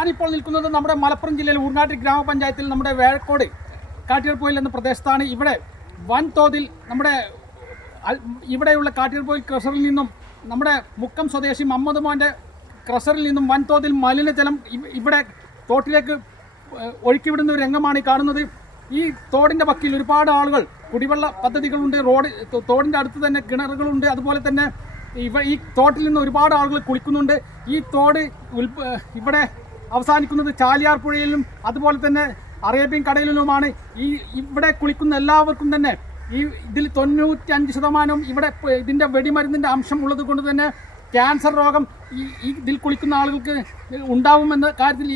ഞാനിപ്പോൾ നിൽക്കുന്നത് നമ്മുടെ മലപ്പുറം ജില്ലയിൽ ഊർങ്ങാട്ടി ഗ്രാമപഞ്ചായത്തിൽ നമ്മുടെ വേഴക്കോട് കാട്ടിയർപോയിൽ എന്ന പ്രദേശത്താണ്. ഇവിടെ വൻതോതിൽ നമ്മുടെ ഇവിടെയുള്ള കാട്ടിയർപോയിൽ ക്രഷറിൽ നിന്നും നമ്മുടെ മുക്കം സ്വദേശി മുഹമ്മദ് മോൻ്റെ ക്രഷറിൽ നിന്നും വൻതോതിൽ മലിനജലം ഇവിടെ തോട്ടിലേക്ക് ഒഴുക്കിവിടുന്ന ഒരു രംഗമാണ് കാണുന്നത്. ഈ തോടിൻ്റെ വക്കിൽ ഒരുപാട് ആളുകൾ കുടിവെള്ള പദ്ധതികളുണ്ട്, തോടിൻ്റെ അടുത്ത് തന്നെ കിണറുകളുണ്ട്. അതുപോലെ തന്നെ ഈ തോട്ടിൽ നിന്ന് ഒരുപാട് ആളുകൾ കുളിക്കുന്നുണ്ട്. ഈ തോട് ഇവിടെ അവസാനിക്കുന്നത് ചാലിയാർ പുഴയിലും അതുപോലെ തന്നെ അറേബ്യൻ കടലിലുമാണ്. ഇവിടെ കുളിക്കുന്ന എല്ലാവർക്കും തന്നെ ഇതിൽ 95% ഇവിടെ ഇതിൻ്റെ വെടിമരുന്നിൻ്റെ അംശം ഉള്ളത് കൊണ്ട് തന്നെ ക്യാൻസർ രോഗം ഇതിൽ കുളിക്കുന്ന ആളുകൾക്ക് ഉണ്ടാവുമെന്ന കാര്യത്തിൽ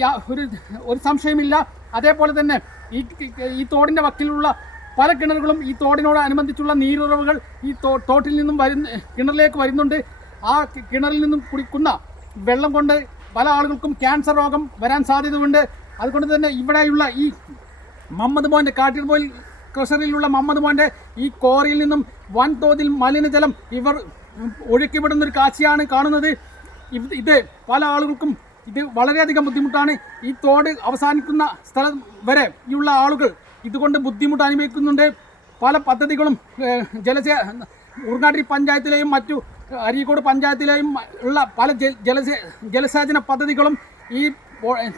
ഒരു സംശയമില്ല. അതേപോലെ തന്നെ ഈ തോടിൻ്റെ വക്കിലുള്ള പല കിണറുകളും ഈ തോടിനോട് അനുബന്ധിച്ചുള്ള നീരുറവുകൾ ഈ തോട്ടിൽ നിന്നും കിണറിലേക്ക് വരുന്നുണ്ട്. ആ കിണറിൽ നിന്നും കുടിക്കുന്ന വെള്ളം കൊണ്ട് പല ആളുകൾക്കും ക്യാൻസർ രോഗം വരാൻ സാധ്യതയുണ്ട്. അതുകൊണ്ട് തന്നെ ഇവിടെയുള്ള ഈ മുഹമ്മദ് മോൻ്റെ കാട്ടിയർപോയിൽ ക്രഷറിലുള്ള മുഹമ്മദ് മോൻ്റെ ഈ കോറിയിൽ നിന്നും വൻതോതിൽ മലിനജലം ഇവർ ഒഴുക്കിവിടുന്നൊരു കാഴ്ചയാണ് കാണുന്നത്. ഇത് പല ആളുകൾക്കും ഇത് വളരെയധികം ബുദ്ധിമുട്ടാണ്. ഈ തോട് അവസാനിക്കുന്ന സ്ഥലം വരെ ഉള്ള ആളുകൾ ഇതുകൊണ്ട് ബുദ്ധിമുട്ട് അനുഭവിക്കുന്നുണ്ട്. പല പദ്ധതികളും ഊർങ്ങാട്ടി പഞ്ചായത്തിലെയും മറ്റു അരീക്കോട് പഞ്ചായത്തിലെയും ഉള്ള പല ജലസേചന പദ്ധതികളും ഈ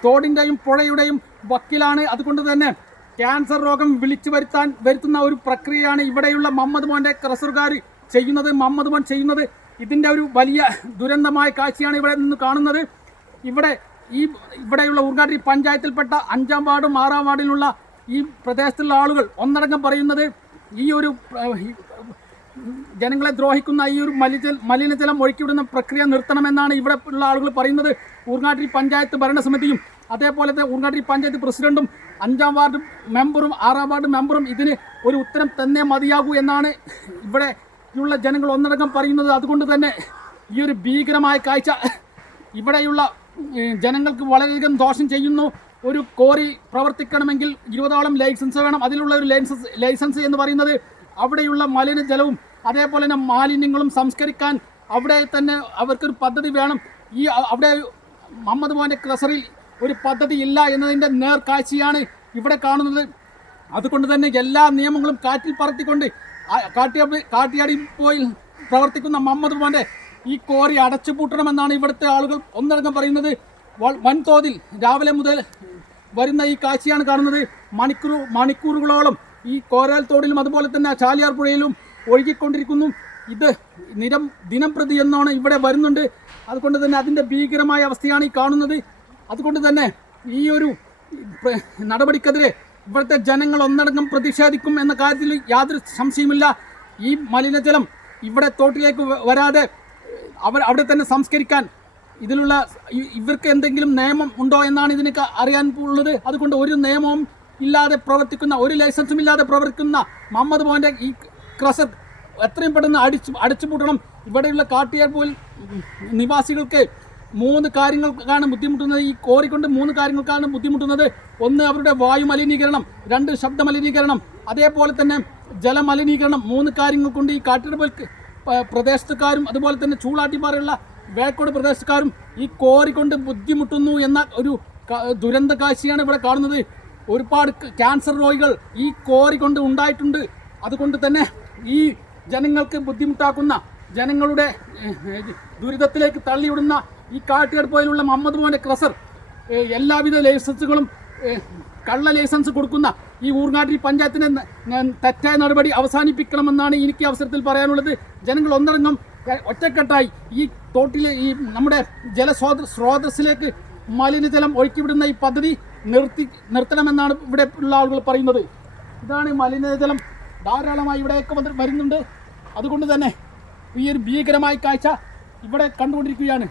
തോടിൻ്റെയും പുഴയുടെയും വക്കിലാണ്. അതുകൊണ്ട് തന്നെ ക്യാൻസർ രോഗം വരുത്തുന്ന ഒരു പ്രക്രിയയാണ് ഇവിടെയുള്ള മുഹമ്മദ് മോൻ്റെ ക്രഷറുകാർ ചെയ്യുന്നത്. മുഹമ്മദ് മോൻ ചെയ്യുന്നത് ഇതിൻ്റെ ഒരു വലിയ ദുരന്തമായ കാഴ്ചയാണ് ഇവിടെ നിന്ന് കാണുന്നത്. ഇവിടെയുള്ള ഊർങ്ങാട്ടി പഞ്ചായത്തിൽപ്പെട്ട 5-ാം വാർഡും 6-ാം വാർഡിലുള്ള ഈ പ്രദേശത്തുള്ള ആളുകൾ ഒന്നടങ്കം പറയുന്നത് ഈ ഒരു ജനങ്ങളെ ദ്രോഹിക്കുന്ന ഈ ഒരു മലിനജലം ഒഴുക്കിവിടുന്ന പ്രക്രിയ നിർത്തണമെന്നാണ് ഇവിടെ ഉള്ള ആളുകൾ പറയുന്നത്. ഊർങ്ങാട്ടി പഞ്ചായത്ത് ഭരണസമിതിയും അതേപോലെ തന്നെ ഊർങ്ങാട്ടി പഞ്ചായത്ത് പ്രസിഡന്റും 5-ാം വാർഡ് മെമ്പറും 6-ാം വാർഡ് മെമ്പറും ഇതിന് ഒരു ഉത്തരം തന്നെ മതിയാകൂ എന്നാണ് ഇവിടെ ഉള്ള ജനങ്ങൾ ഒന്നടങ്കം പറയുന്നത്. അതുകൊണ്ട് തന്നെ ഈ ഒരു ഭീകരമായ കാഴ്ച ഇവിടെയുള്ള ജനങ്ങൾക്ക് വളരെയധികം ദോഷം ചെയ്യുന്നു. ഒരു കോറി പ്രവർത്തിക്കണമെങ്കിൽ 20ഓളം ലൈസൻസ് വേണം. അതിലുള്ള ഒരു ലൈസൻസ് എന്ന് പറയുന്നത് അവിടെയുള്ള മലിനജലവും അതേപോലെ തന്നെ മാലിന്യങ്ങളും സംസ്കരിക്കാൻ അവിടെ തന്നെ അവർക്കൊരു പദ്ധതി വേണം. അവിടെ മുഹമ്മദ് മോൻ്റെ ക്രഷറിൽ ഒരു പദ്ധതി ഇല്ല എന്നതിൻ്റെ നേർക്കാഴ്ചയാണ് ഇവിടെ കാണുന്നത്. അതുകൊണ്ട് തന്നെ എല്ലാ നിയമങ്ങളും കാറ്റിൽ പറത്തിക്കൊണ്ട് കാട്ടിയാടിപ്പോയിൽ പ്രവർത്തിക്കുന്ന മുഹമ്മദ് മോൻ്റെ ഈ കോറി അടച്ചുപൂട്ടണമെന്നാണ് ഇവിടുത്തെ ആളുകൾ ഒന്നടങ്കം പറയുന്നത്. വൻതോതിൽ രാവിലെ മുതൽ വരുന്ന ഈ കാഴ്ചയാണ് കാണുന്നത്. മണിക്കൂറുകളോളം ഈ കോരാൽ തോടിലും അതുപോലെ തന്നെ ചാലിയാർ പുഴയിലും ഒഴുകിക്കൊണ്ടിരിക്കുന്നു. ഇത് ദിനം പ്രതി എന്നോണം ഇവിടെ വരുന്നുണ്ട്. അതുകൊണ്ട് തന്നെ അതിൻ്റെ ഭീകരമായ അവസ്ഥയാണ് ഈ കാണുന്നത്. അതുകൊണ്ട് തന്നെ ഈ ഒരു നടപടിക്കെതിരെ ഇവിടുത്തെ ജനങ്ങൾ ഒന്നടങ്കം പ്രതിഷേധിക്കും എന്ന കാര്യത്തിൽ യാതൊരു സംശയമില്ല. ഈ മലിനജലം ഇവിടെ തോട്ടിലേക്ക് വരാതെ അവിടെ തന്നെ സംസ്കരിക്കാൻ ഇവർക്ക് എന്തെങ്കിലും നിയമം ഉണ്ടോ എന്നാണ് ഇതിനൊക്കെ അറിയാൻ ഉള്ളത്. അതുകൊണ്ട് ഒരു നിയമവും ഇല്ലാതെ പ്രവർത്തിക്കുന്ന, ഒരു ലൈസൻസും ഇല്ലാതെ പ്രവർത്തിക്കുന്ന മുഹമ്മദ് മോൻ്റെ ഈ ക്രഷർ എത്രയും പെട്ടെന്ന് അടച്ചുപൂട്ടണം. ഇവിടെയുള്ള കാട്ടിയർപോയിൽ നിവാസികൾക്ക് 3 കാര്യങ്ങൾക്കാണ് ബുദ്ധിമുട്ടുന്നത്. ഈ കോറി കൊണ്ട് 3 കാര്യങ്ങൾക്കാണ് ബുദ്ധിമുട്ടുന്നത്. 1 അവരുടെ വായു മലിനീകരണം, 2 ശബ്ദ മലിനീകരണം, അതേപോലെ തന്നെ ജലമലിനീകരണം. 3 കാര്യങ്ങൾ കൊണ്ട് ഈ കാട്ടിയർപോയിൽ പ്രദേശത്തുകാരും അതുപോലെ തന്നെ ചൂളാട്ടിപ്പാറയുള്ള വേഴക്കോട് പ്രദേശക്കാരും ഈ കോറി കൊണ്ട് ബുദ്ധിമുട്ടുന്നു എന്ന ഒരു ദുരന്ത കാഴ്ചയാണ് ഇവിടെ കാണുന്നത്. ഒരുപാട് ക്യാൻസർ രോഗികൾ ഈ കോറി കൊണ്ട് ഉണ്ടായിട്ടുണ്ട്. അതുകൊണ്ട് തന്നെ ഈ ജനങ്ങൾക്ക് ബുദ്ധിമുട്ടാക്കുന്ന, ജനങ്ങളുടെ ദുരിതത്തിലേക്ക് തള്ളിവിടുന്ന ഈ കാട്ടിയർപോയിലുള്ള മുഹമ്മദ് മോൻ്റെ ക്രഷർ എല്ലാവിധ ലൈസൻസുകളും കള്ള ലൈസൻസ് കൊടുക്കുന്ന ഈ ഊർങ്ങാട്ടി പഞ്ചായത്തിൻ്റെ തെറ്റായ നടപടി അവസാനിപ്പിക്കണമെന്നാണ് എനിക്ക് അവസരത്തിൽ പറയാനുള്ളത്. ജനങ്ങൾ ഒന്നടങ്കം ഒറ്റക്കെട്ടായി ഈ തോട്ടിലെ നമ്മുടെ സ്രോതസ്സിലേക്ക് മലിനജലം ഒഴുക്കിവിടുന്ന ഈ പദ്ധതി നിർത്തണമെന്നാണ് ഇവിടെ ഉള്ള ആളുകൾ പറയുന്നത്. ഇതാണ് മലിനജലം ധാരാളമായി ഇവിടെയൊക്കെ വരുന്നുണ്ട്. അതുകൊണ്ട് തന്നെ ഈ ഒരു ഭീകരമായ കാഴ്ച ഇവിടെ കണ്ടുകൊണ്ടിരിക്കുകയാണ്.